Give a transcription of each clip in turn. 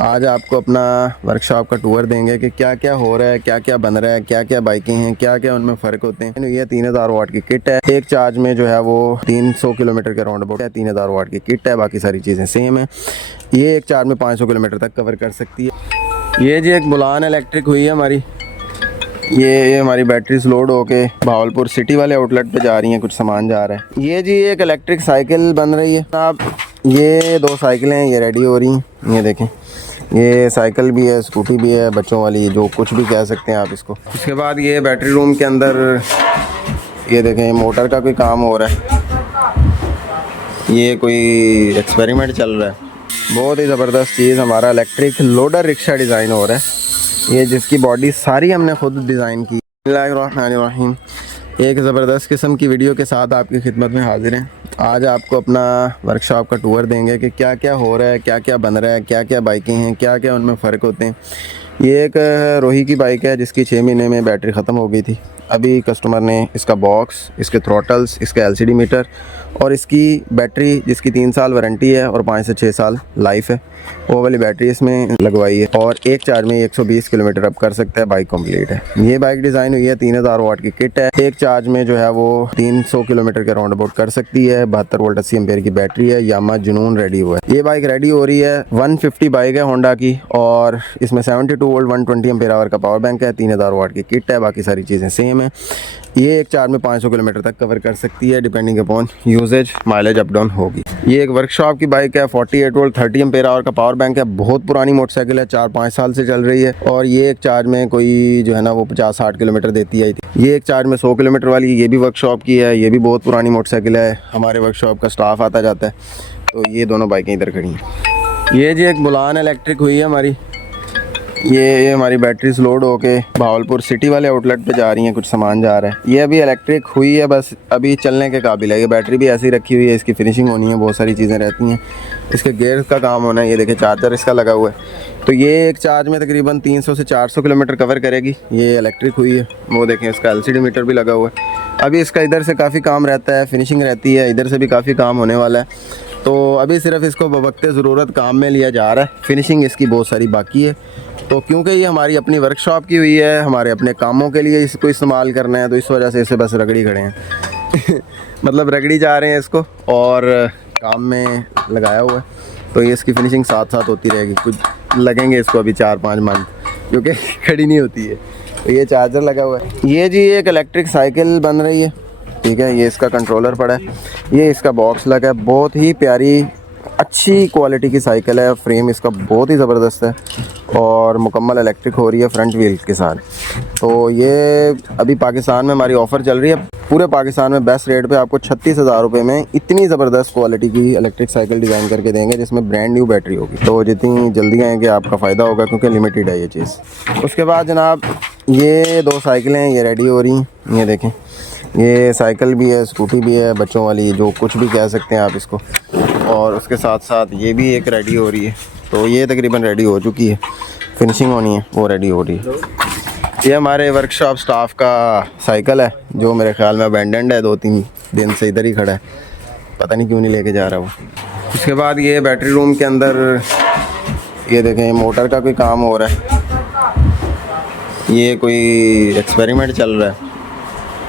आज आपको अपना वर्कशॉप का टूर देंगे कि क्या क्या हो रहा है, क्या क्या बन रहा है, क्या क्या बाइकें हैं, क्या क्या उनमें फ़र्क होते हैं। ये 3000 वाट की किट है। एक चार्ज में जो है वो 300 किलोमीटर के राउंड अबाउट है। 3000 वाट की किट है, बाकी सारी चीज़ें सेम है। ये एक चार्ज में 500 किलोमीटर तक कवर कर सकती है। ये जी एक बुलान इलेक्ट्रिक हुई है हमारी। ये हमारी बैटरीज लोड होके भावलपुर सिटी वाले आउटलेट पे जा रही हैं, कुछ सामान जा रहा है। ये जी एक इलेक्ट्रिक साइकिल बन रही है। आप ये 2 साइकिलें हैं, ये रेडी हो रही हैं। ये देखें, ये साइकिल भी है, स्कूटी भी है, बच्चों वाली, जो कुछ भी कह सकते हैं आप इसको। उसके बाद ये बैटरी रूम के अंदर ये देखें मोटर का कोई काम हो रहा है। ये कोई एक्सपेरिमेंट चल रहा है। बहुत ही ज़बरदस्त चीज़, हमारा इलेक्ट्रिक लोडर रिक्शा डिज़ाइन हो रहा है। ये जिसकी बॉडी सारी हमने खुद डिज़ाइन की। बिस्मिल्लाहिर्रहमानिर्रहीम। एक ज़बरदस्त किस्म की वीडियो के साथ आपकी खिदमत में हाजिर हैं। आज आपको अपना वर्कशॉप का टूर देंगे कि क्या क्या हो रहा है, क्या क्या बन रहा है, क्या क्या बाइकें हैं, क्या क्या उनमें फ़र्क होते हैं। ये एक रोही की बाइक है जिसकी 6 महीने में बैटरी ख़त्म हो गई थी। अभी कस्टमर ने इसका बॉक्स, इसके थ्रोटल्स, इसका LCD मीटर और इसकी बैटरी जिसकी 3 साल वारंटी है और 5 से 6 साल लाइफ है, वो वाली बैटरी इसमें लगवाई है। और एक चार्ज में 120 किलोमीटर अप कर सकता है। बाइक कंप्लीट है। ये बाइक डिज़ाइन हुई है, 3000 वाट की किट है। एक चार्ज में जो है वो 300 किलोमीटर के राउंड अबाउट कर सकती है। 72 वोल्ट 80 एम्पेयर की बैटरी है। यामा जुनून रेडी हुआ है। ये बाइक रेडी हो रही है। 150 बाइक है होंडा की और इसमें 72 वोल्ट 120 एम्पेयर आवर का पावर बैंक है। 3000 वाट की किट है, बाकी सारी चीज़ें सेम है। ये एक चार्ज में 500 किलोमीटर तक कवर कर सकती है, depending upon usages mileage up down होगी। ये एक वर्कशॉप की बाइक है। 48 वोल्ट 30 एम्पेयर आवर का पावर बैंक है। बहुत पुरानी मोटरसाइकिल है, 4-5 साल से चल रही है। और ये एक चार्ज में कोई जो है ना वो 50-60 किलोमीटर देती है। ये एक चार्ज में 100 किलोमीटर वाली, ये भी वर्कशॉप की है। ये भी बहुत पुरानी मोटरसाइकिल है। हमारे वर्कशॉप का स्टाफ आता जाता है। तो ये दोनों बाइकें इधर खड़ी हैं। ये जी एक बुलान इलेक्ट्रिक हुई है हमारी। ये हमारी बैटरीज लोड होके भावलपुर सिटी वाले आउटलेट पे जा रही हैं, कुछ सामान जा रहा है। ये अभी इलेक्ट्रिक हुई है, बस अभी चलने के काबिल है। ये बैटरी भी ऐसी रखी हुई है, इसकी फिनिशिंग होनी है, बहुत सारी चीज़ें रहती हैं। इसके गेयर का काम होना है। ये देखिए चार्जर इसका लगा हुआ है। तो ये एक चार्ज में तकरीबन 300 से 400 किलोमीटर कवर करेगी। ये इलेक्ट्रिक हुई है। वो देखें, इसका LCD मीटर भी लगा हुआ है। अभी इसका इधर से काफ़ी काम रहता है, फिनिशिंग रहती है, इधर से भी काफ़ी काम होने वाला है। तो अभी सिर्फ इसको बवक्ते ज़रूरत काम में लिया जा रहा है। फिनिशिंग इसकी बहुत सारी बाकी है। तो क्योंकि ये हमारी अपनी वर्कशॉप की हुई है, हमारे अपने कामों के लिए इसको इस्तेमाल करना है, तो इस वजह से इसे बस रगड़ी खड़े हैं मतलब रगड़ी जा रहे हैं इसको और काम में लगाया हुआ है। तो ये इसकी फिनिशिंग साथ साथ होती रहेगी। कुछ लगेंगे इसको अभी 4-5 मंथ, क्योंकि खड़ी नहीं होती है। तो ये चार्जर लगा हुआ है। ये जी एक इलेक्ट्रिक साइकिल बन रही है, ठीक है। ये इसका कंट्रोलर पड़ा है, ये इसका बॉक्स लगा है। बहुत ही प्यारी अच्छी क्वालिटी की साइकिल है। फ्रेम इसका बहुत ही ज़बरदस्त है और मुकम्मल इलेक्ट्रिक हो रही है फ्रंट व्हील के साथ। तो ये अभी पाकिस्तान में हमारी ऑफ़र चल रही है। पूरे पाकिस्तान में बेस्ट रेट पे आपको 36,000 रुपये में इतनी ज़बरदस्त क्वालिटी की इलेक्ट्रिक साइकिल डिज़ाइन करके देंगे, जिसमें ब्रांड न्यू बैटरी होगी। तो जितनी जल्दी आएंगे आपका फ़ायदा होगा, क्योंकि लिमिटेड है ये चीज़। उसके बाद जनाब ये 2 साइकिलें हैं, ये रेडी हो रही हैं। ये देखें, ये साइकिल भी है, स्कूटी भी है, बच्चों वाली, जो कुछ भी कह सकते हैं आप इसको। और उसके साथ साथ ये भी एक रेडी हो रही है। तो ये तकरीबन रेडी हो चुकी है, फिनिशिंग होनी है, वो रेडी हो रही है। ये हमारे वर्कशॉप स्टाफ का साइकिल है, जो मेरे ख्याल में अबैंडन्ड है, 2-3 दिन से इधर ही खड़ा है, पता नहीं क्यों नहीं लेके जा रहा वो। उसके बाद ये बैटरी रूम के अंदर ये देखें मोटर का कोई काम हो रहा है। ये कोई एक्सपेरिमेंट चल रहा है।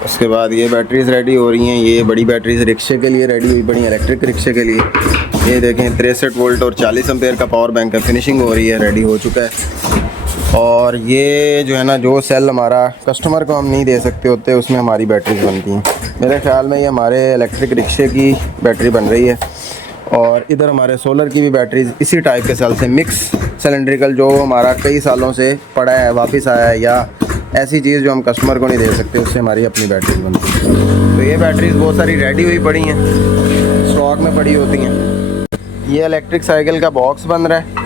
उसके बाद ये बैटरीज रेडी हो रही हैं। ये बड़ी बैटरीज रिक्शे के लिए रेडी हुई पड़ी हैं, इलेक्ट्रिक रिक्शे के लिए। ये देखें 63 वोल्ट और 40 एम्पेयर का पावर बैंक है। फिनिशिंग हो रही है, रेडी हो चुका है। और ये जो है ना, जो सेल हमारा कस्टमर को हम नहीं दे सकते होते, उसमें हमारी बैटरीज बनती हैं। मेरे ख्याल में ये हमारे इलेक्ट्रिक रिक्शे की बैटरी बन रही है। और इधर हमारे सोलर की भी बैटरीज इसी टाइप के सेल से मिक्स सिलेंड्रिकल, जो हमारा कई सालों से पड़ा है, वापस आया है, या ऐसी चीज़ जो हम कस्टमर को नहीं दे सकते, उससे हमारी अपनी बैटरीज बनती है। तो ये बैटरीज बहुत सारी रेडी हुई पड़ी हैं, स्टॉक में पड़ी होती हैं। ये इलेक्ट्रिक साइकिल का बॉक्स बन रहा है।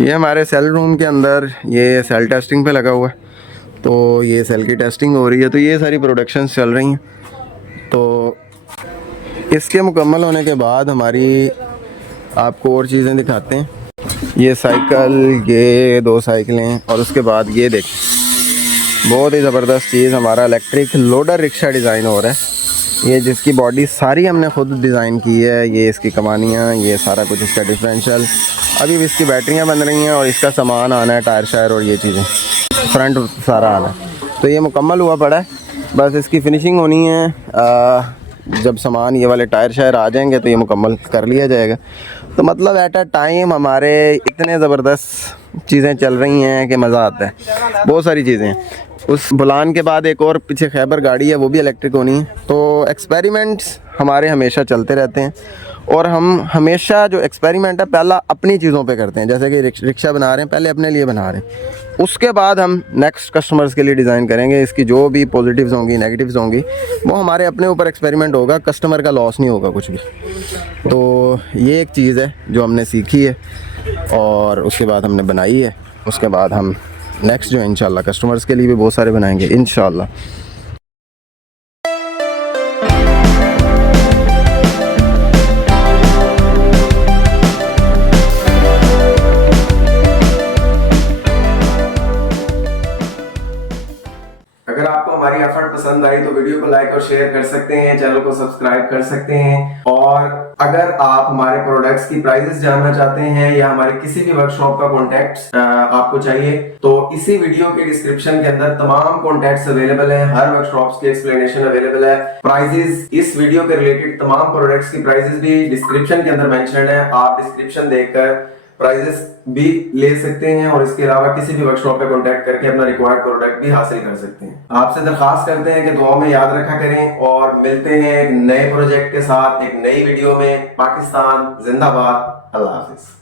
ये हमारे सेल रूम के अंदर ये सेल टेस्टिंग पे लगा हुआ है। तो ये सेल की टेस्टिंग हो रही है। तो ये सारी प्रोडक्शन चल रही हैं। तो इसके मुकम्मल होने के बाद हमारी आपको और चीज़ें दिखाते हैं। ये साइकिल, ये 2 साइकिलें, और उसके बाद ये देखें, बहुत ही ज़बरदस्त चीज़, हमारा इलेक्ट्रिक लोडर रिक्शा डिज़ाइन हो रहा है। ये जिसकी बॉडी सारी हमने खुद डिज़ाइन की है। ये इसकी कमानियाँ, ये सारा कुछ, इसका डिफरेंशियल अभी भी इसकी बैटरियाँ बन रही हैं और इसका सामान आना है, टायर शायर और ये चीज़ें, फ्रंट सारा आना है। तो ये मुकम्मल हुआ पड़ा है, बस इसकी फिनिशिंग होनी है। जब सामान ये वाले टायर शायर आ जाएंगे तो ये मुकम्मल कर लिया जाएगा। तो मतलब एट अ टाइम हमारे इतने ज़बरदस्त चीज़ें चल रही हैं कि मज़ा आता है, बहुत सारी चीज़ें हैं। उस बुलान के बाद एक और पीछे खैबर गाड़ी है, वो भी इलेक्ट्रिक होनी है। तो एक्सपेरिमेंट्स हमारे हमेशा चलते रहते हैं और हम हमेशा जो एक्सपेरिमेंट है पहला अपनी चीज़ों पे करते हैं। जैसे कि रिक्शा बना रहे हैं, पहले अपने लिए बना रहे हैं, उसके बाद हम नेक्स्ट कस्टमर्स के लिए डिज़ाइन करेंगे। इसकी जो भी पॉजिटिव्स होंगी, नेगेटिव्स होंगी, वो हमारे अपने ऊपर एक्सपेरिमेंट होगा, कस्टमर का लॉस नहीं होगा कुछ भी। तो ये एक चीज़ है जो हमने सीखी है और उसके बाद हमने बनाई है। उसके बाद हम नेक्स्ट जो है इंशाल्लाह कस्टमर्स के लिए भी बहुत सारे बनाएंगे इंशाल्लाह। अगर आपको हमारी एफर्ट पसंद आई तो वीडियो को लाइक और शेयर कर सकते हैं, चैनल को सब्सक्राइब कर सकते हैं। और अगर आप हमारे प्रोडक्ट्स की प्राइसेस जानना चाहते हैं या हमारे किसी भी वर्कशॉप का कॉन्टैक्ट आपको चाहिए तो इसी वीडियो के डिस्क्रिप्शन के अंदर तमाम कॉन्टैक्ट्स अवेलेबल हैं, हर वर्कशॉप्स की एक्सप्लेनेशन अवेलेबल है। प्राइजेस, इस वीडियो के रिलेटेड तमाम प्रोडक्ट्स की प्राइजेस भी डिस्क्रिप्शन के अंदर मेंशन्ड है। आप डिस्क्रिप्शन देखकर प्राइजेस भी ले सकते हैं और इसके अलावा किसी भी वर्कशॉप पे कांटेक्ट करके अपना रिक्वायर्ड प्रोडक्ट भी हासिल कर सकते हैं। आपसे दरखास्त करते हैं कि दुआओं में याद रखा करें और मिलते हैं एक नए प्रोजेक्ट के साथ एक नई वीडियो में। पाकिस्तान जिंदाबाद, अल्लाह हाफिज।